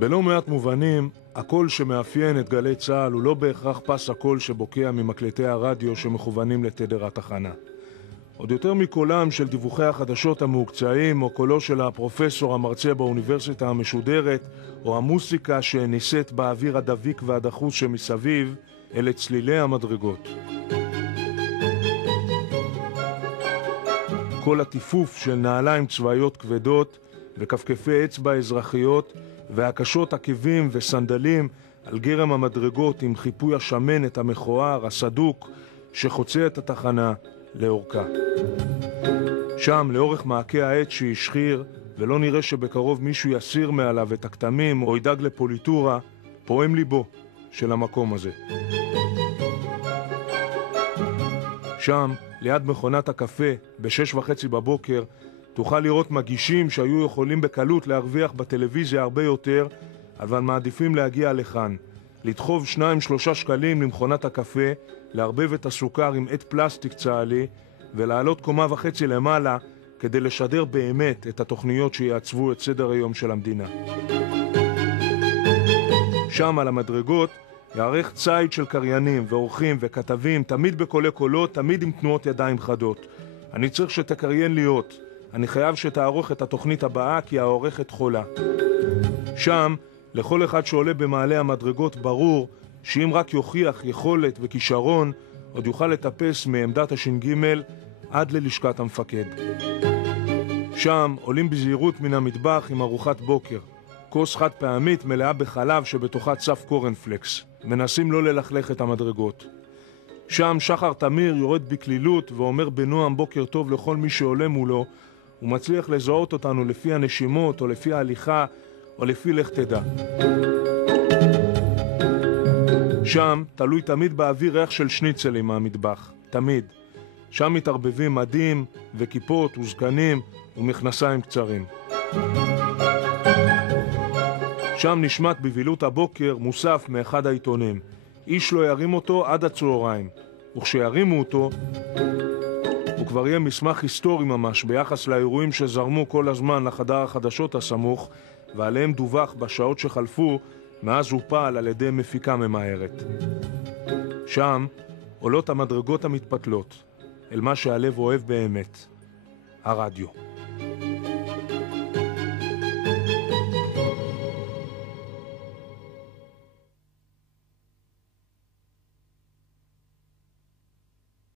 בלא מעט מובנים, הקול שמאפיין את גלי צה"ל הוא לא בהכרח פס הקול שבוקע ממקלטי הרדיו שמכוונים לתדר התחנה. עוד יותר מקולם של דיווחי החדשות המוקצעים, או קולו של הפרופסור המרצה באוניברסיטה המשודרת, או המוסיקה שניסית באוויר הדביק והדחוס שמסביב, אלה צלילי המדרגות. כל הטיפוף של נעליים צבאיות כבדות וכפכפי אצבע אזרחיות והקשות עקבים וסנדלים על גרם המדרגות עם חיפוי השמנת המכוער, הסדוק, שחוצה את התחנה לאורכה. שם, לאורך מעקה העץ שהשחיר, ולא נראה שבקרוב מישהו יסיר מעליו את הכתמים או ידאג לפוליטורה, פועם ליבו של המקום הזה. שם, ליד מכונת הקפה, ב6:30 בבוקר, תוכל לראות מגישים שהיו יכולים בקלות להרוויח בטלוויזיה הרבה יותר, אבל מעדיפים להגיע לכאן, לדחוב 2-3 שקלים למכונת הקפה, לערבב את הסוכר עם עט פלסטיק צהלי, ולעלות 1.5 קומה למעלה, כדי לשדר באמת את התוכניות שיעצבו את סדר היום של המדינה. שם על המדרגות יערך צייד של קריינים ואורחים וכתבים, תמיד בקולי קולות, תמיד עם תנועות ידיים חדות. אני צריך שתקריין להיות. אני חייב שתערוך את התוכנית הבאה, כי העורכת חולה. שם, לכל אחד שעולה במעלה המדרגות ברור שאם רק יוכיח יכולת וכישרון, עוד יוכל לטפס מעמדת הש"ג עד ללשכת המפקד. שם עולים בזהירות מן המטבח עם ארוחת בוקר. כוס חד פעמית מלאה בחלב שבתוכה צף קורנפלקס. מנסים לא ללכלך את המדרגות. שם שחר תמיר יורד בכלילות ואומר בנועם בוקר טוב לכל מי שעולה מולו, הוא מצליח לזהות אותנו לפי הנשימות או לפי ההליכה או לפי לך תדע. שם תלוי תמיד באוויר ריח של שניצלים מהמטבח, תמיד. שם מתערבבים מדים וכיפות וזקנים ומכנסיים קצרים. שם נשמט בבילות הבוקר מוסף מאחד העיתונים. איש לא ירים אותו עד הצהריים, וכשירימו אותו הוא כבר יהיה מסמך היסטורי ממש ביחס לאירועים שזרמו כל הזמן לחדר החדשות הסמוך, ועליהם דווח בשעות שחלפו מאז הוא פעל על ידי מפיקה ממהרת. שם עולות המדרגות המתפתלות אל מה שהלב אוהב באמת, הרדיו.